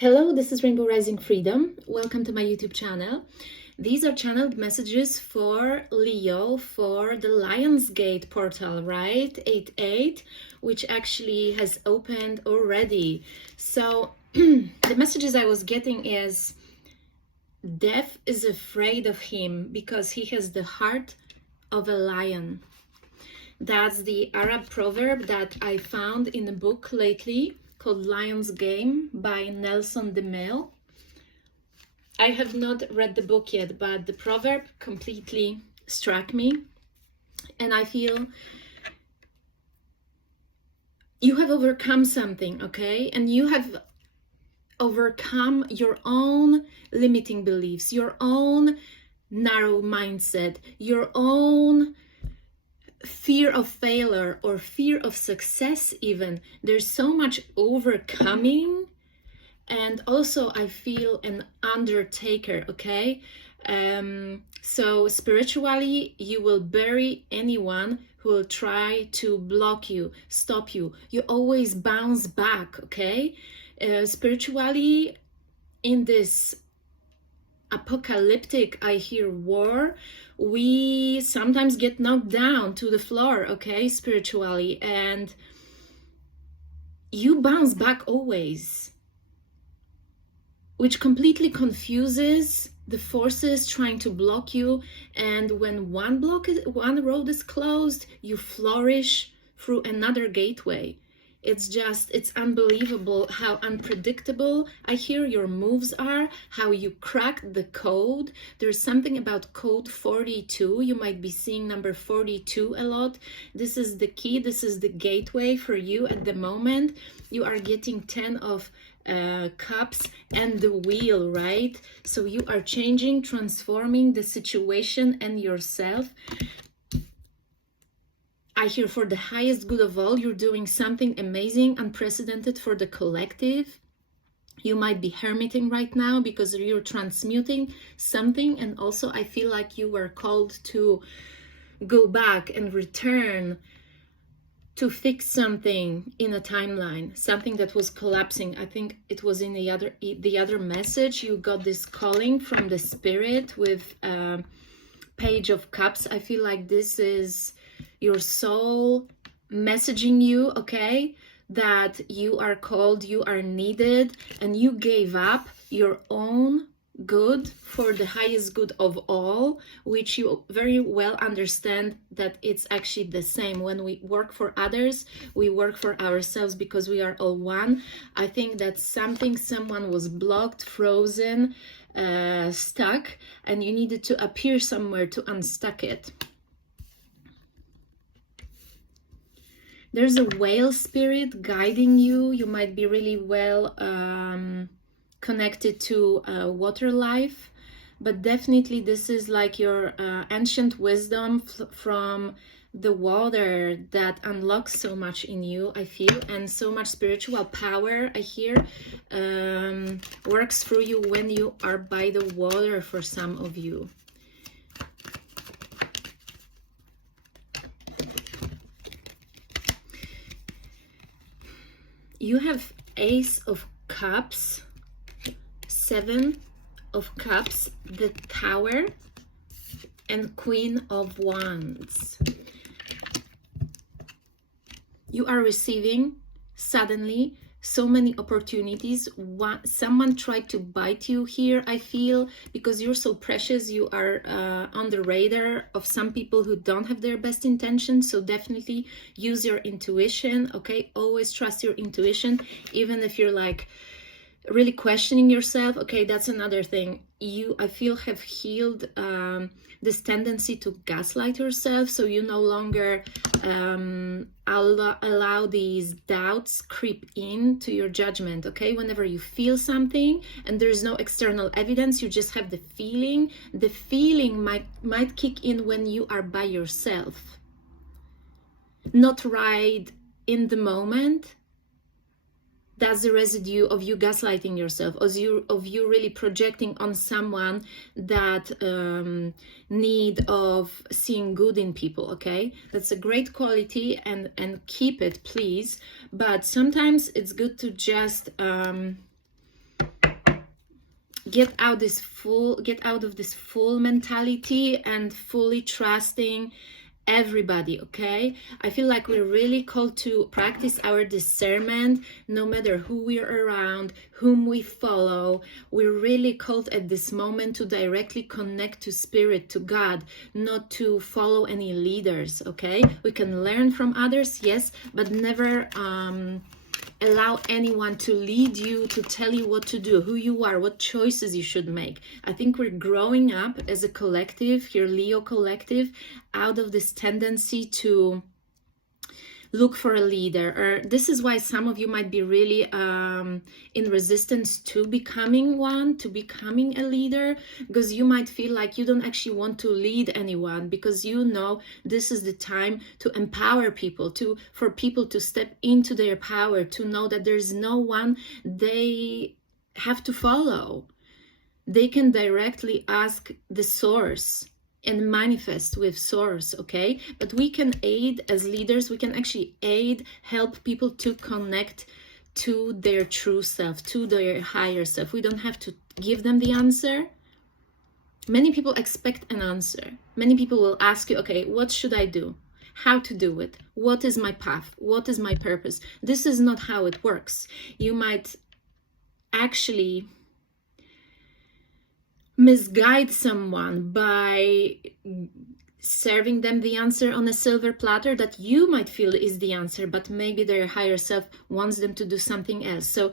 Hello, this is Rainbow Rising Freedom. Welcome to my YouTube channel. These are channeled messages for Leo for the Lionsgate portal, right? 88, which actually has opened already. So the messages I was getting is death is afraid of him because he has the heart of a lion. That's the Arab proverb that I found in a book lately called Lion's Game by Nelson DeMille. I have not read the book yet, but the proverb completely struck me. And I feel you have overcome something, okay? And you have overcome your own limiting beliefs, your own narrow mindset, your own fear of failure or fear of success even. There's so much overcoming. And also I feel an undertaker, okay? So spiritually, you will bury anyone who will try to block you, stop you. You always bounce back, okay? Spiritually, in this apocalyptic, I hear, war, we sometimes get knocked down to the floor, okay, spiritually, and you bounce back always, which completely confuses the forces trying to block you. And when one road is closed, you flourish through another gateway. It's unbelievable how unpredictable I hear your moves are, how you crack the code. There's something about code 42. You might be seeing number 42 a lot. This is the key. This is the gateway for you at the moment. You are getting 10 of cups and the wheel, right? So you are changing, transforming the situation and yourself. I hear for the highest good of all, you're doing something amazing, unprecedented for the collective. You might be hermiting right now because you're transmuting something. And also I feel like you were called to go back and return to fix something in a timeline, something that was collapsing. I think it was in the other message. You got this calling from the spirit with Page of Cups. I feel like this is your soul messaging you, okay, that you are called, you are needed, and you gave up your own good for the highest good of all, which you very well understand that it's actually the same. When we work for others, we work for ourselves because we are all one. I think that someone was blocked, frozen, stuck, and you needed to appear somewhere to unstuck it. There's a whale spirit guiding you. You might be really well connected to water life, but definitely this is like your ancient wisdom from the water that unlocks so much in you, I feel, and so much spiritual power, I hear, works through you when you are by the water for some of you. You have Ace of Cups, Seven of Cups, the Tower, and Queen of Wands. You are receiving suddenly so many opportunities. Someone tried to bite you here, I feel, because you're so precious. You are on the radar of some people who don't have their best intentions. So definitely use your intuition, okay? Always trust your intuition, even if you're like really questioning yourself, okay? That's another thing. You, I feel, have healed this tendency to gaslight yourself, so you no longer allow these doubts creep into your judgment, okay? Whenever you feel something and there's no external evidence, you just have the feeling. The feeling might kick in when you are by yourself, not right in the moment. That's the residue of you gaslighting yourself, of you really projecting on someone that need of seeing good in people, okay? That's a great quality, and keep it, please. But sometimes it's good to just get out of this full mentality and fully trusting everybody. Okay, I feel like we're really called to practice our discernment no matter who we're around, whom we follow. We're really called at this moment to directly connect to spirit, to God, not to follow any leaders. Okay, we can learn from others, yes, but never allow anyone to lead you, to tell you what to do, who you are, what choices you should make. I think we're growing up as a collective, here Leo collective, out of this tendency to look for a leader. Or this is why some of you might be really in resistance to becoming one, to becoming a leader, because you might feel like you don't actually want to lead anyone, because you know this is the time to empower people, for people to step into their power, to know that there's no one they have to follow. They can directly ask the source and manifest with source. Okay, but we can aid as leaders, we can actually help people to connect to their true self, to their higher self. We don't have to give them the answer. Many people expect an answer. Many people will ask you, okay, what should I do? How to do it? What is my path? What is my purpose? This is not how it works. You might actually misguide someone by serving them the answer on a silver platter that you might feel is the answer, but maybe their higher self wants them to do something else. So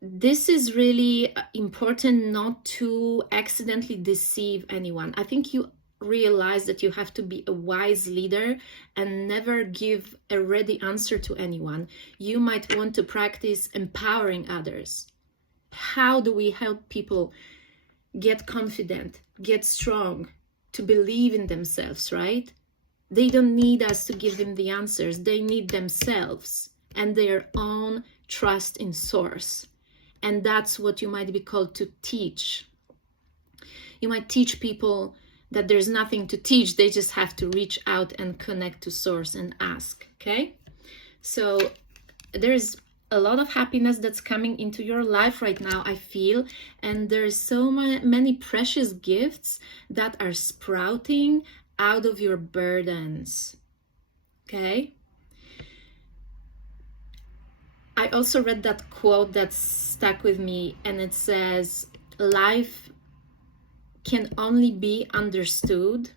this is really important, not to accidentally deceive anyone. I think you realize that you have to be a wise leader and never give a ready answer to anyone. You might want to practice empowering others. How do we help people get confident, get strong, to believe in themselves, right? They don't need us to give them the answers. They need themselves and their own trust in source. And that's what you might be called to teach. You might teach people that there's nothing to teach. They just have to reach out and connect to source and ask, okay? So there's a lot of happiness that's coming into your life right now, I feel, and there's so many precious gifts that are sprouting out of your burdens. Okay, I also read that quote that stuck with me, and it says, life can only be understood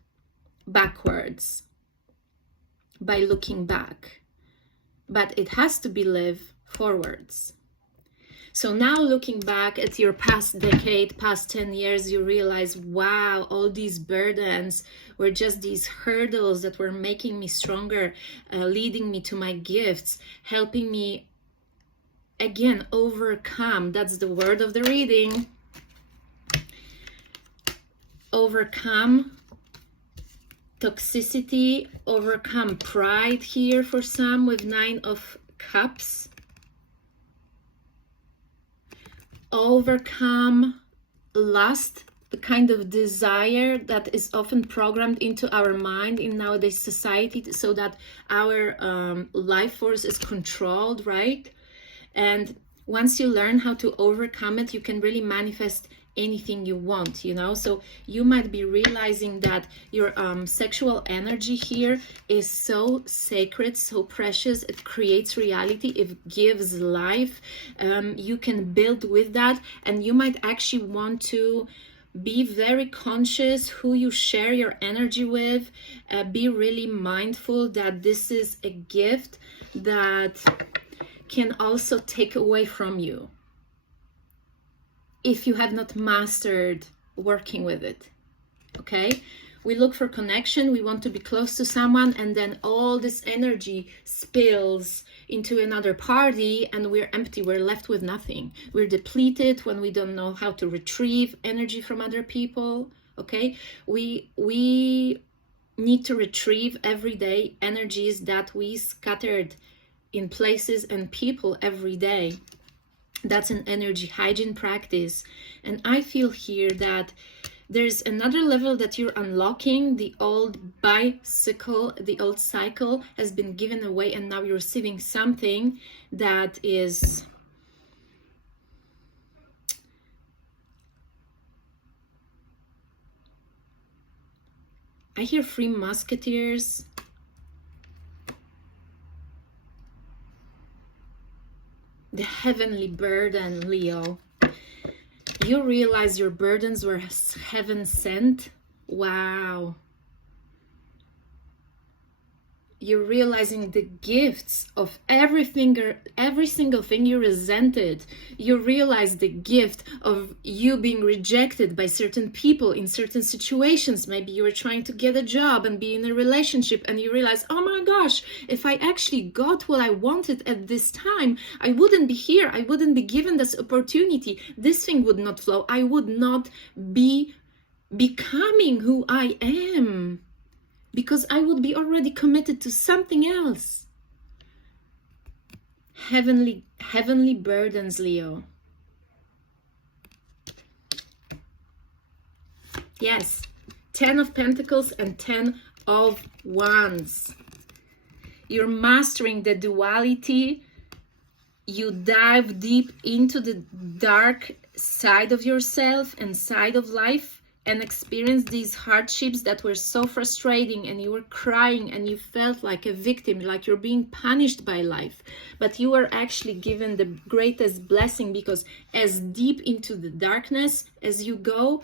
backwards, by looking back, but it has to be lived forwards. So now looking back at your past decade, past 10 years, you realize, wow, all these burdens were just these hurdles that were making me stronger, leading me to my gifts, helping me again overcome. That's the word of the reading. Overcome toxicity, overcome pride here for some with 9 of Cups. Overcome lust, the kind of desire that is often programmed into our mind in nowadays society, so that our life force is controlled, right? And once you learn how to overcome it, you can really manifest anything you want, you know. So you might be realizing that your sexual energy here is so sacred, so precious. It creates reality, it gives life. You can build with that, and you might actually want to be very conscious who you share your energy with. Be really mindful that this is a gift that can also take away from you if you have not mastered working with it. Okay, we look for connection, we want to be close to someone, and then all this energy spills into another party and we're empty, we're left with nothing. We're depleted when we don't know how to retrieve energy from other people. Okay, we need to retrieve every day energies that we scattered in places and people every day. That's an energy hygiene practice. And I feel here that there's another level that you're unlocking. The old bicycle, the old cycle has been given away, and now you're receiving something that is I hear 3 musketeers. The heavenly burden, Leo. You realize your burdens were heaven sent? Wow. You're realizing the gifts of every single thing you resented. You realize the gift of you being rejected by certain people in certain situations. Maybe you were trying to get a job and be in a relationship, and you realize, oh my gosh, if I actually got what I wanted at this time, I wouldn't be here. I wouldn't be given this opportunity. This thing would not flow. I would not be becoming who I am, because I would be already committed to something else. Heavenly burdens, Leo. Yes, 10 of Pentacles and 10 of Wands. You're mastering the duality. You dive deep into the dark side of yourself and side of life, and experienced these hardships that were so frustrating, and you were crying and you felt like a victim, like you're being punished by life. But you were actually given the greatest blessing, because as deep into the darkness as you go,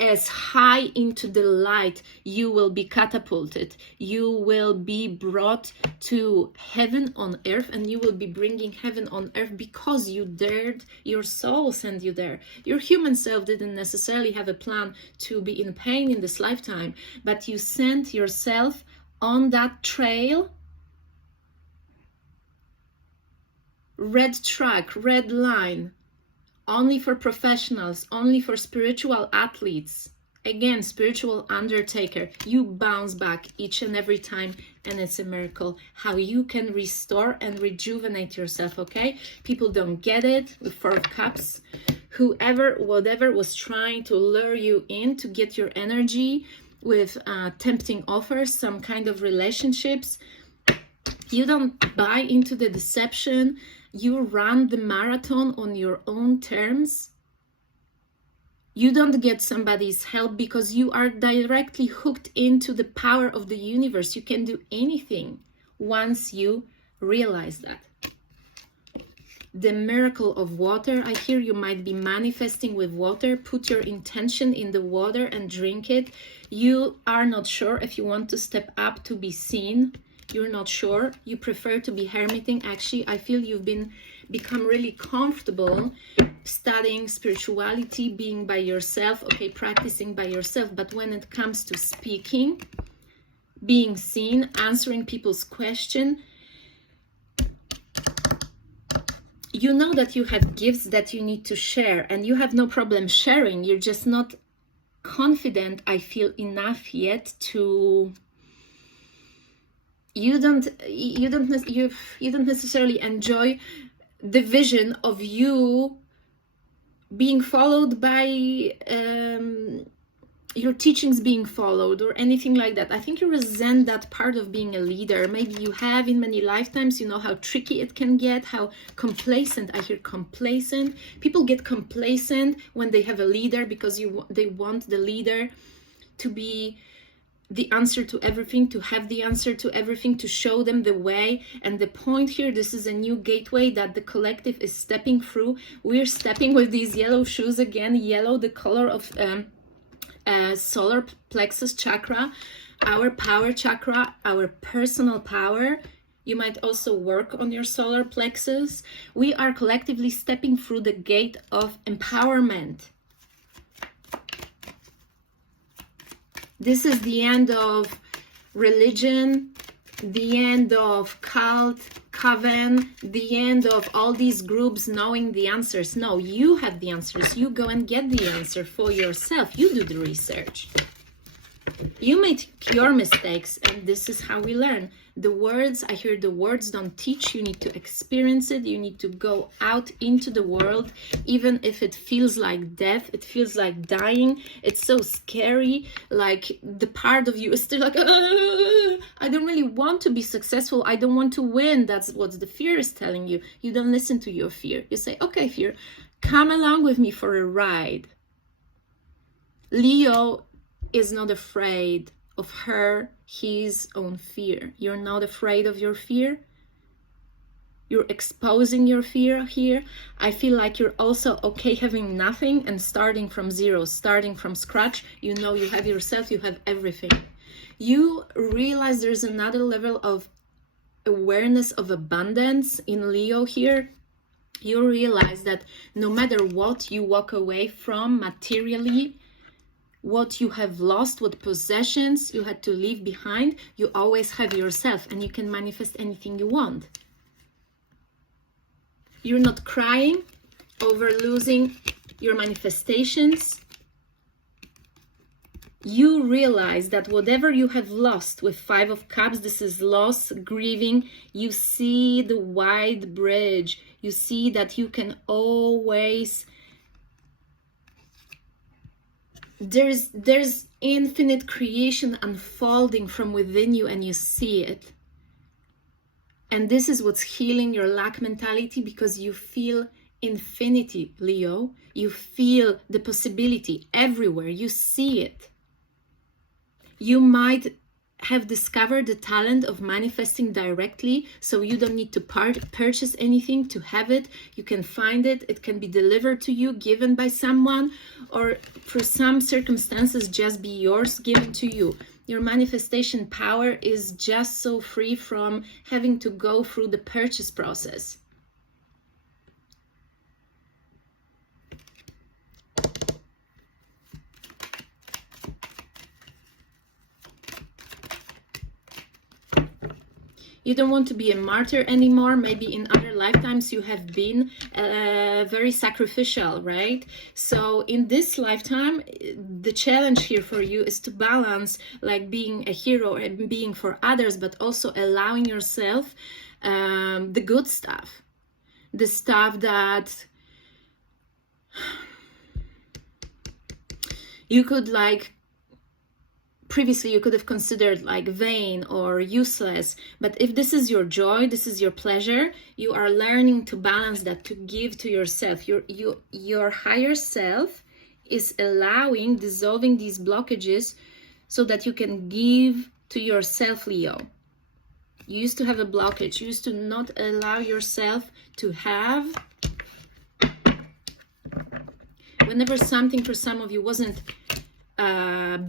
as high into the light, you will be catapulted. You will be brought to heaven on earth, and you will be bringing heaven on earth because you dared. Your soul sent you there. Your human self didn't necessarily have a plan to be in pain in this lifetime, but you sent yourself on that trail. Red track, red line. Only for professionals, only for spiritual athletes. Again, spiritual undertaker. You bounce back each and every time, and it's a miracle how you can restore and rejuvenate yourself, okay? People don't get it with 4 of Cups. Whoever, whatever was trying to lure you in to get your energy with tempting offers, some kind of relationships, you don't buy into the deception. You run the marathon on your own terms. You don't get somebody's help because you are directly hooked into the power of the universe. You can do anything once you realize that. The miracle of water. I hear you might be manifesting with water. Put your intention in the water and drink it. You are not sure if you want to step up to be seen. You're not sure. You prefer to be hermiting. Actually, I feel you've become really comfortable studying spirituality, being by yourself, okay, practicing by yourself. But when it comes to speaking, being seen, answering people's question, you know that you have gifts that you need to share, and you have no problem sharing. You're just not confident, I feel, enough yet to... You don't necessarily enjoy the vision of you being followed by your teachings being followed or anything like that. I think you resent that part of being a leader. Maybe you have in many lifetimes. You know how tricky it can get, how complacent. I hear complacent. People get complacent when they have a leader because they want the leader to be the answer to everything, to have the answer to everything, to show them the way. And the point here, this is a new gateway that the collective is stepping through. We're stepping with these yellow shoes again. Yellow, the color of solar plexus chakra, our power chakra, our personal power. You might also work on your solar plexus. We are collectively stepping through the gate of empowerment. This is the end of religion, the end of cult, coven, the end of all these groups knowing the answers. No, you have the answers. You go and get the answer for yourself. You do the research. You make your mistakes, and this is how we learn. The words, I hear the words don't teach. You need to experience it. You need to go out into the world, even if it feels like death. It feels like dying. It's so scary. Like the part of you is still like, I don't really want to be successful. I don't want to win. That's what the fear is telling you. You don't listen to your fear. You say, okay, fear, come along with me for a ride. Leo is not afraid of her, his own fear. You're not afraid of your fear. You're exposing your fear here. I feel like you're also okay having nothing and starting from zero, starting from scratch. You know, you have yourself, you have everything. You realize there's another level of awareness of abundance in Leo here. You realize that no matter what you walk away from materially, what you have lost, what possessions you had to leave behind, you always have yourself, and you can manifest anything you want. You're not crying over losing your manifestations. You realize that whatever you have lost with Five of Cups, this is loss, grieving. You see the wide bridge. You see that you can always... There's infinite creation unfolding from within you, and you see it. And this is what's healing your lack mentality, because you feel infinity, Leo. You feel the possibility everywhere. You see it. You might have discovered the talent of manifesting directly, so you don't need to purchase anything to have it. You can find it. It can be delivered to you, given by someone, or for some circumstances just be yours, given to you. Your manifestation power is just so free from having to go through the purchase process. You don't want to be a martyr anymore. Maybe in other lifetimes you have been very sacrificial, right? So in this lifetime, the challenge here for you is to balance like being a hero and being for others, but also allowing yourself the good stuff. The stuff that you could like... Previously, you could have considered like vain or useless, but if this is your joy, this is your pleasure, you are learning to balance that, to give to yourself. Your higher self is dissolving these blockages so that you can give to yourself, Leo. You used to have a blockage. You used to not allow yourself to have. Whenever something for some of you wasn't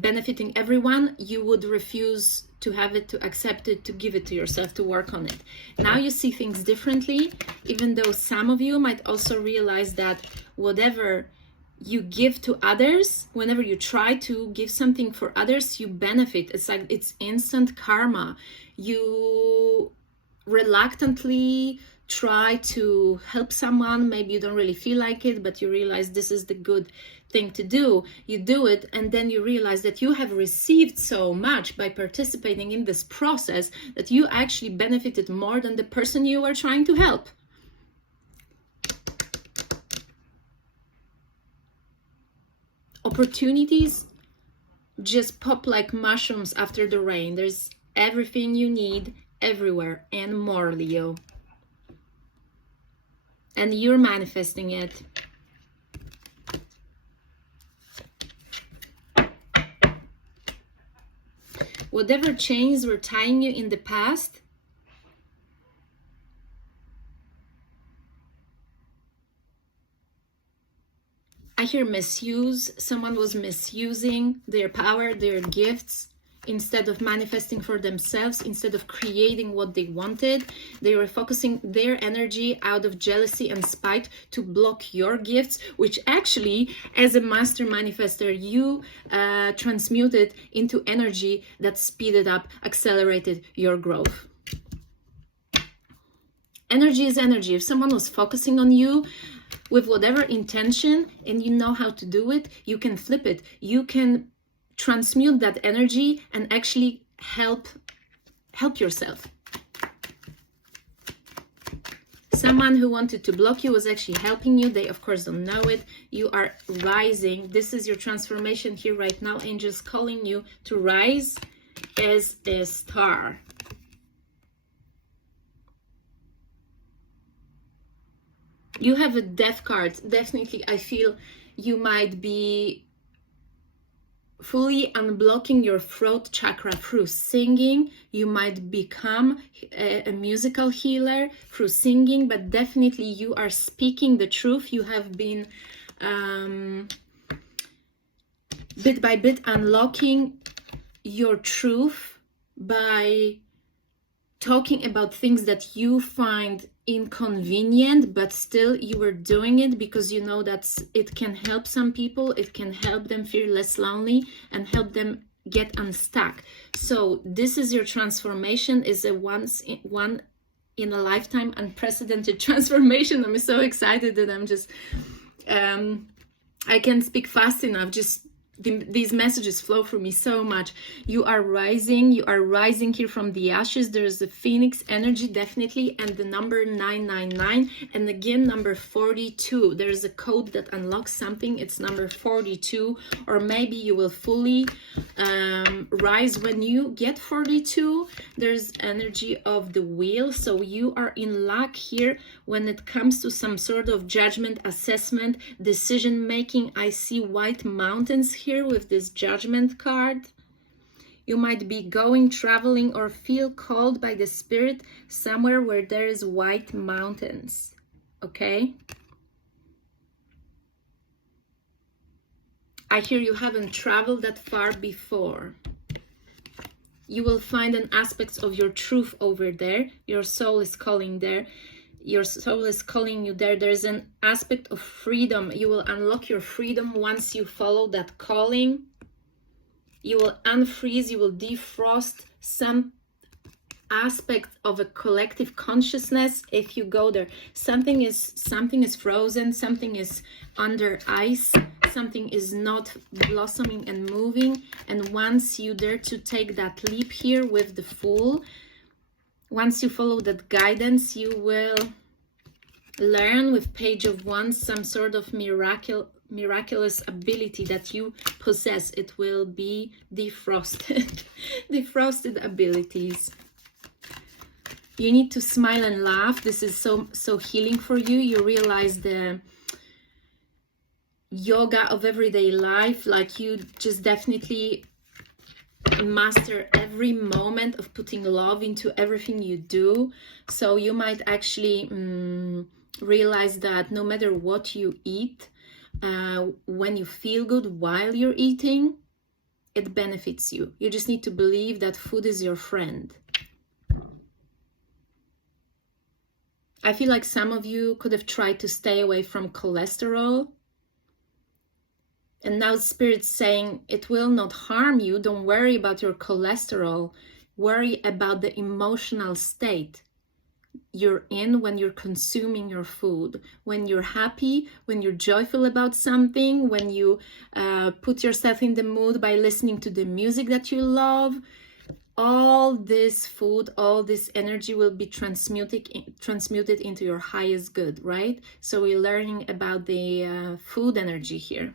benefiting everyone, you would refuse to have it, to accept it, to give it to yourself, to work on it. Now you see things differently, even though some of you might also realize that whatever you give to others, whenever you try to give something for others, you benefit. It's like it's instant karma. You reluctantly try to help someone, maybe you don't really feel like it, but you realize this is the good thing to do. You do it, and then you realize that you have received so much by participating in this process that you actually benefited more than the person you were trying to help. Opportunities just pop like mushrooms after the rain. There's everything you need everywhere and more, Leo. And you're manifesting it. Whatever chains were tying you in the past, I hear misuse. Someone was misusing their power, their gifts, instead of manifesting for themselves, instead of creating what they wanted. They were focusing their energy out of jealousy and spite to block your gifts, which actually, as a master manifester, you transmuted into energy that speeded up, accelerated your growth. Energy is energy. If someone was focusing on you with whatever intention and you know how to do it, you can flip it. You can transmute that energy and actually help yourself. Someone who wanted to block you was actually helping you. They of course don't know it. You are rising. This is your transformation here right now. Angels calling you to rise as a star. You have a death card. Definitely, I feel you might be fully unblocking your throat chakra through singing. You might become a musical healer through singing, but definitely you are speaking the truth. You have been bit by bit unlocking your truth by talking about things that you find inconvenient, but still you were doing it because you know that it can help some people, it can help them feel less lonely and help them get unstuck. So this is your transformation, is a one in a lifetime unprecedented transformation. I'm so excited that I'm just I can't speak fast enough. Just these messages flow through me so much. You are rising here from the ashes. There's a phoenix energy, definitely, and the number 999, and again number 42. There's a code that unlocks something. It's number 42, or maybe you will fully rise when you get 42. There's energy of the wheel, so you are in luck here when it comes to some sort of judgment, assessment, decision making. I see white mountains here with this judgment card. You might be going, traveling, or feel called by the spirit somewhere where there is white mountains. Okay? I hear you haven't traveled that far before. You will find an aspect of your truth over there. Your soul is calling there. Your soul is calling you there. There's an aspect of freedom. You will unlock your freedom once you follow that calling. You will unfreeze, you will defrost some aspect of a collective consciousness if you go there. Something is frozen, something is under ice, something is not blossoming and moving. And once you dare to take that leap here with the Fool, once you follow that guidance, you will learn with Page of Wands some sort of miraculous ability that you possess. It will be defrosted. Defrosted abilities. You need to smile and laugh. This is so healing for you. You realize the yoga of everyday life, like you just definitely master every moment of putting love into everything you do. So you might actually realize that no matter what you eat, when you feel good while you're eating, it benefits you. You just need to believe that food is your friend. I feel like some of you could have tried to stay away from cholesterol, and now Spirit's saying it will not harm you. Don't worry about your cholesterol. Worry about the emotional state you're in when you're consuming your food. When you're happy, when you're joyful about something, when you put yourself in the mood by listening to the music that you love, all this food, all this energy will be transmuted into your highest good, right? So we're learning about the food energy here.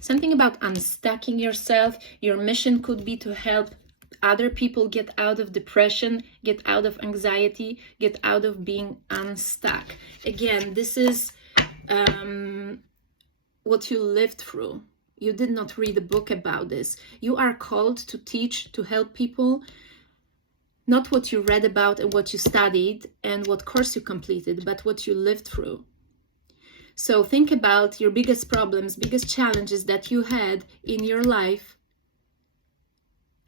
Something about unstucking yourself. Your mission could be to help other people get out of depression, get out of anxiety, get out of being unstuck. Again, this is what you lived through. You did not read a book about this. You are called to teach, to help people, not what you read about and what you studied and what course you completed, but what you lived through. So think about your biggest problems, biggest challenges that you had in your life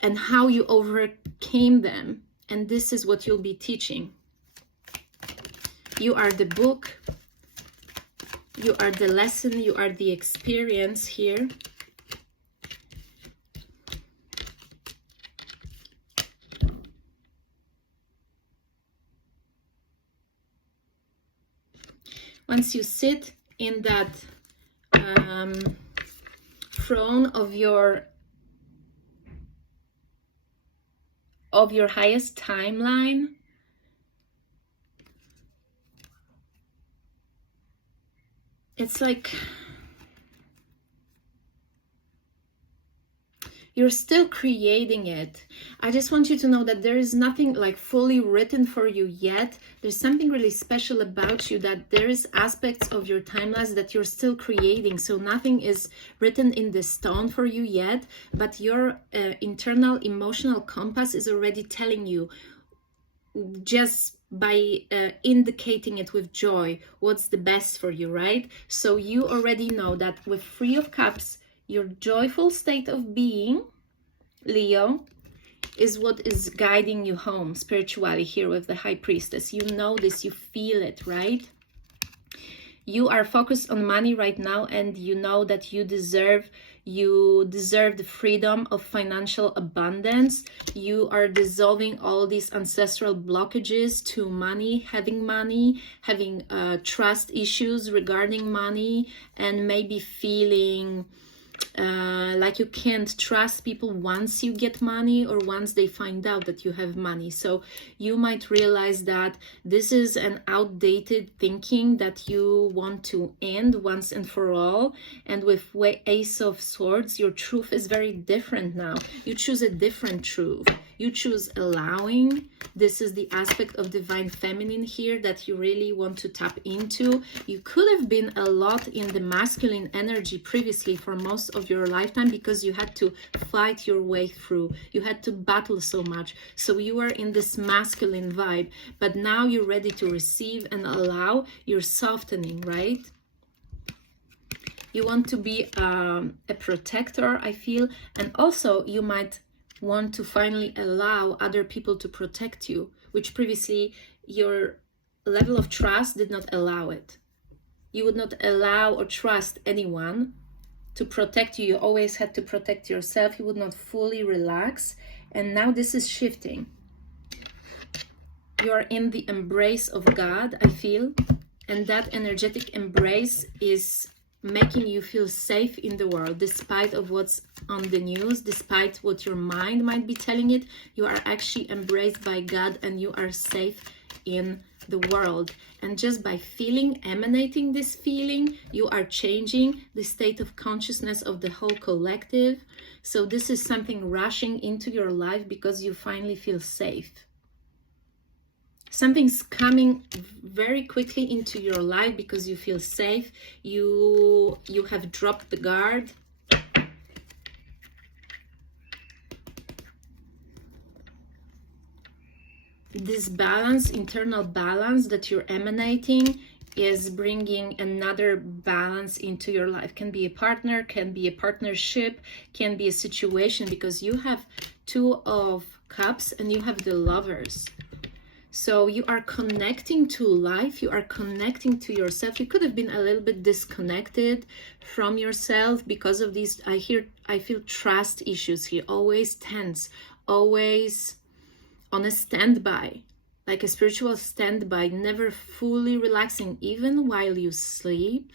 and how you overcame them. And this is what you'll be teaching. You are the book. You are the lesson. You are the experience here. Once you sit in that throne of your highest timeline, it's like You're still creating it. I just want you to know that there is nothing like fully written for you yet. There's something really special about you, that there is aspects of your timelines that you're still creating. So nothing is written in the stone for you yet, but your internal emotional compass is already telling you, just by indicating it with joy, what's the best for you, right? So you already know that with Three of Cups, your joyful state of being, Leo, is what is guiding you home spiritually here with the High Priestess. You know this, you feel it, right? You are focused on money right now, and you know that you deserve the freedom of financial abundance. You are dissolving all these ancestral blockages to money, having trust issues regarding money, and maybe feeling like you can't trust people once you get money or once they find out that you have money. So you might realize that this is an outdated thinking that you want to end once and for all. And with Ace of Swords, your truth is very different now. You choose a different truth. You choose allowing. This is the aspect of Divine Feminine here that you really want to tap into. You could have been a lot in the masculine energy previously for most of your lifetime, because you had to fight your way through. You had to battle so much. So you were in this masculine vibe, but now you're ready to receive and allow. You're softening, right? You want to be a protector, I feel. And also you might want to finally allow other people to protect you, which previously your level of trust did not allow it. You would not allow or trust anyone to protect you. You always had to protect yourself. You would not fully relax. And now this is shifting. You're in the embrace of God, I feel. And that energetic embrace is making you feel safe in the world, despite of what's on the news, despite what your mind might be telling it. You are actually embraced by God, and you are safe in the world. And just by feeling, emanating this feeling, you are changing the state of consciousness of the whole collective. So this is something rushing into your life because you finally feel safe. Something's coming very quickly into your life because you feel safe. You have dropped the guard. This balance, internal balance that you're emanating, is bringing another balance into your life. Can be a partner, can be a partnership, can be a situation, because you have Two of Cups and you have the Lovers. So you are connecting to life, you are connecting to yourself. You could have been a little bit disconnected from yourself because of these, I feel trust issues here, always tense, always on a standby, like a spiritual standby, never fully relaxing, even while you sleep.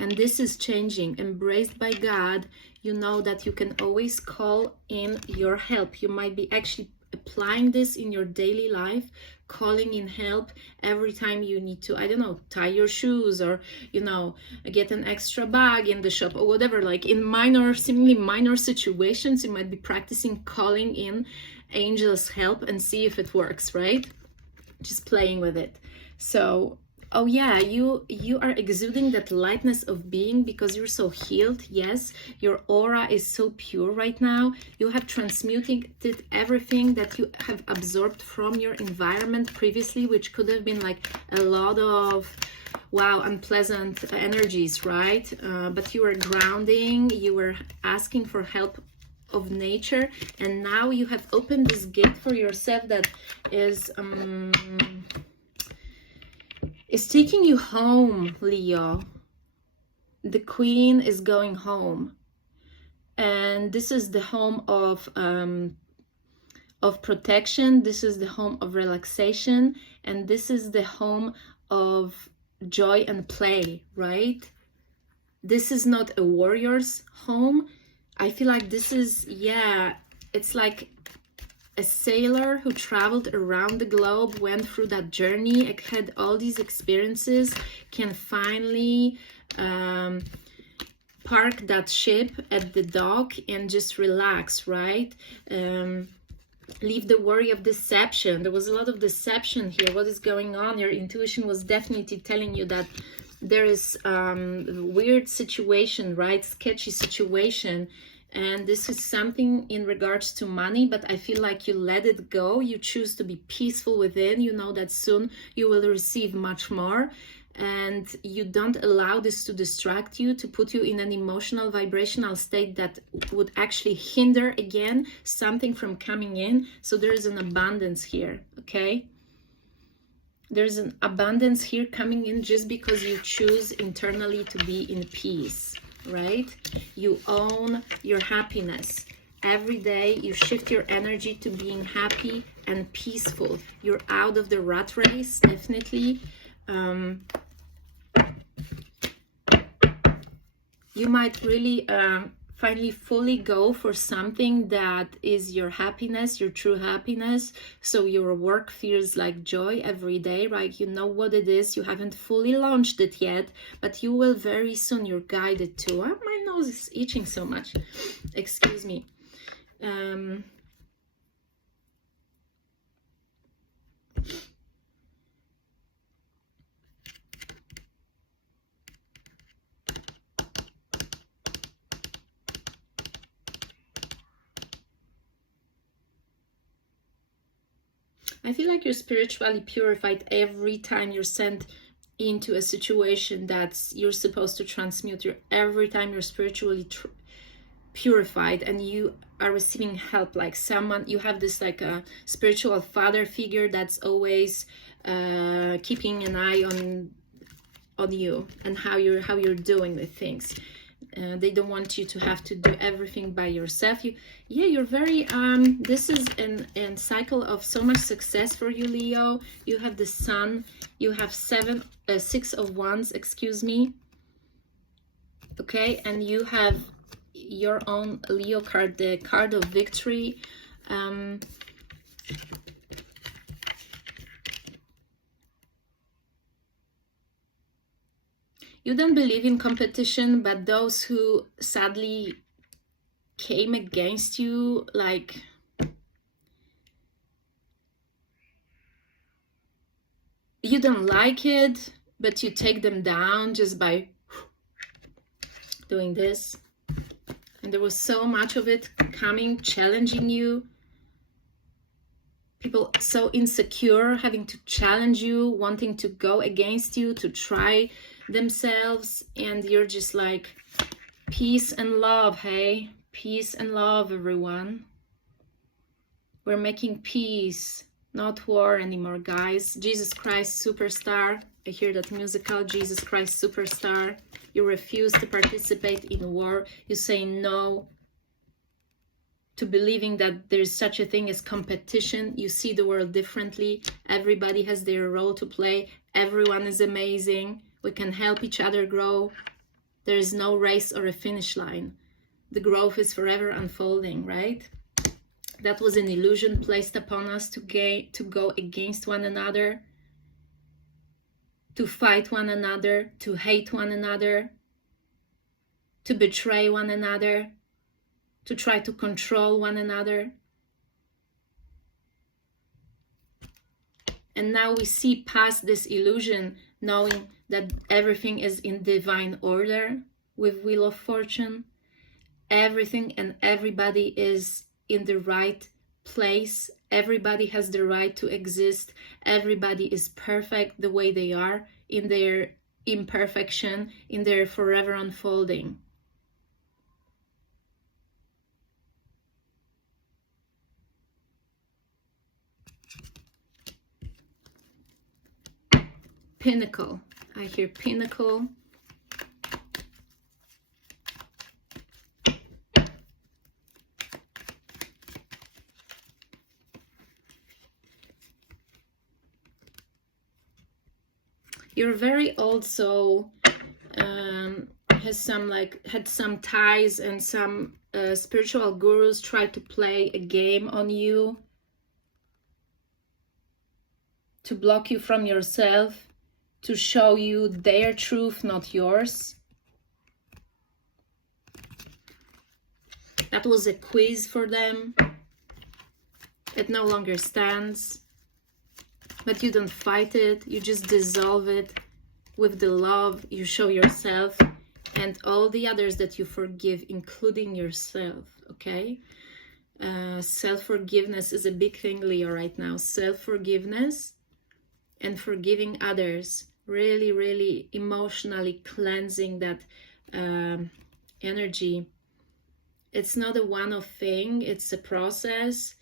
And this is changing, embraced by God. You know that you can always call in your help. You might be actually applying this in your daily life, calling in help every time you need to, I don't know, tie your shoes, or, you know, get an extra bag in the shop, or whatever. Like in minor, seemingly minor situations, you might be practicing calling in angels' help and see if it works, right? Just playing with it. So oh yeah, you are exuding that lightness of being because you're so healed. Yes, your aura is so pure right now. You have transmuted everything that you have absorbed from your environment previously, which could have been like a lot of, wow, unpleasant energies, right? But you were grounding, you were asking for help of nature, and now you have opened this gate for yourself that is taking you home, Leo. The Queen is going home, and this is the home of protection. This is the home of relaxation, and this is the home of joy and play, right? This is not a warrior's home. I feel like this is, yeah, it's like a sailor who traveled around the globe, went through that journey, had all these experiences, can finally park that ship at the dock and just relax, right? Leave the worry of deception. There was a lot of deception here. What is going on? Your intuition was definitely telling you that there is a weird situation, right? Sketchy situation. And this is something in regards to money, but I feel like you let it go. You choose to be peaceful within. You know that soon you will receive much more. And you don't allow this to distract you, to put you in an emotional, vibrational state that would actually hinder, again, something from coming in. So there's an abundance here, okay? There's an abundance here coming in just because you choose internally to be in peace, right? You own your happiness. Every day you shift your energy to being happy and peaceful. You're out of the rat race, definitely. You might really finally fully go for something that is your happiness, your true happiness. So your work feels like joy every day, right? You know what it is. You haven't fully launched it yet, but you will very soon. You're guided to. Oh, my nose is itching so much. Excuse me. I feel like you're spiritually purified every time you're sent into a situation that's you're supposed to transmute. Every time you're spiritually purified and you are receiving help, like someone, you have this like a spiritual father figure that's always keeping an eye on you and how you're doing with things. They don't want you to have to do everything by yourself. You're very this is a cycle of so much success for you, Leo. You have the Sun, you have 6 of Wands, excuse me, okay, and you have your own Leo card, the card of victory. You don't believe in competition, but those who sadly came against you, like, you don't like it, but you take them down just by doing this. And there was so much of it coming, challenging you. People so insecure, having to challenge you, wanting to go against you, to try themselves, and you're just like, peace and love, hey? Peace and love, everyone. We're making peace, not war anymore, guys. Jesus Christ Superstar. I hear that musical, Jesus Christ Superstar. You refuse to participate in war. You say no to believing that there's such a thing as competition. You see the world differently. Everybody has their role to play. Everyone is amazing. We can help each other grow. There is no race or a finish line. The growth is forever unfolding, right? That was an illusion placed upon us to go against one another, to fight one another, to hate one another, to betray one another, to try to control one another. And now we see past this illusion, knowing that everything is in divine order with Wheel of Fortune. Everything and everybody is in the right place. Everybody has the right to exist. Everybody is perfect the way they are, in their imperfection, in their forever unfolding. Pinnacle. I hear pinnacle. You're very old soul, had some ties, and some spiritual gurus try to play a game on you to block you from yourself, to show you their truth, not yours. That was a quiz for them. It no longer stands. But you don't fight it. You just dissolve it with the love you show yourself and all the others that you forgive, including yourself, okay? Self-forgiveness is a big thing, Leo, right now. Self-forgiveness and forgiving others. Really, really emotionally cleansing that energy. It's not a one-off thing. It's a process.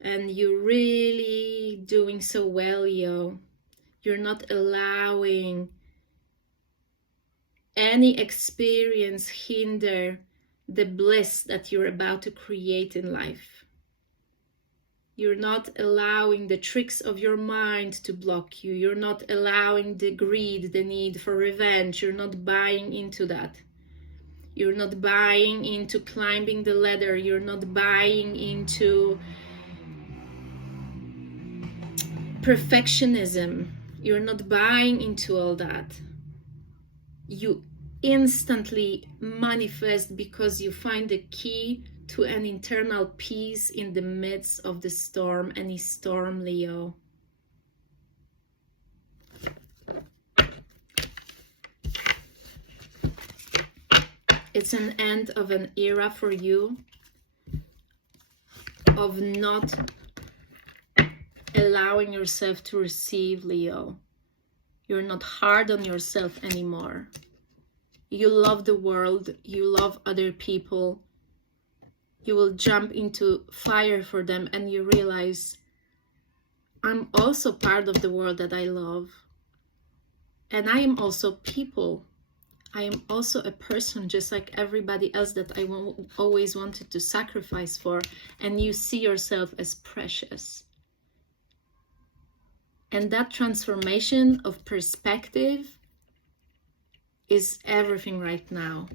And you're really doing so well, Leo. You're not allowing any experience hinder the bliss that you're about to create in life. You're not allowing the tricks of your mind to block you. You're not allowing the greed, the need for revenge. You're not buying into that. You're not buying into climbing the ladder. You're not buying into perfectionism. You're not buying into all that. You instantly manifest because you find the key to an internal peace in the midst of the storm, any storm, Leo. It's an end of an era for you of not allowing yourself to receive, Leo. You're not hard on yourself anymore. You love the world. You love other people. You will jump into fire for them and you realize, I'm also part of the world that I love. And I am also people. I am also a person just like everybody else that I always wanted to sacrifice for. And you see yourself as precious. And that transformation of perspective is everything right now.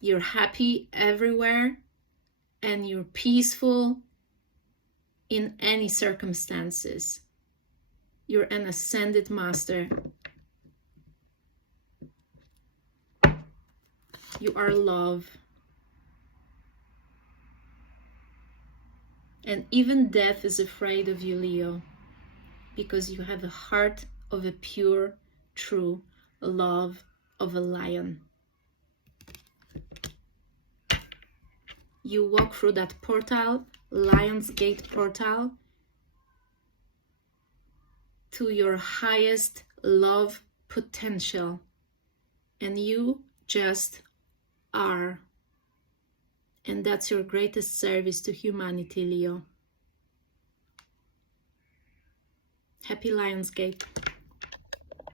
You're happy everywhere and you're peaceful in any circumstances. You're an ascended master. You are love. And even death is afraid of you, Leo, because you have a heart of a pure, true love of a lion. You walk through that portal, Lion's Gate portal, to your highest love potential. And you just are. And that's your greatest service to humanity, Leo. Happy Lionsgate.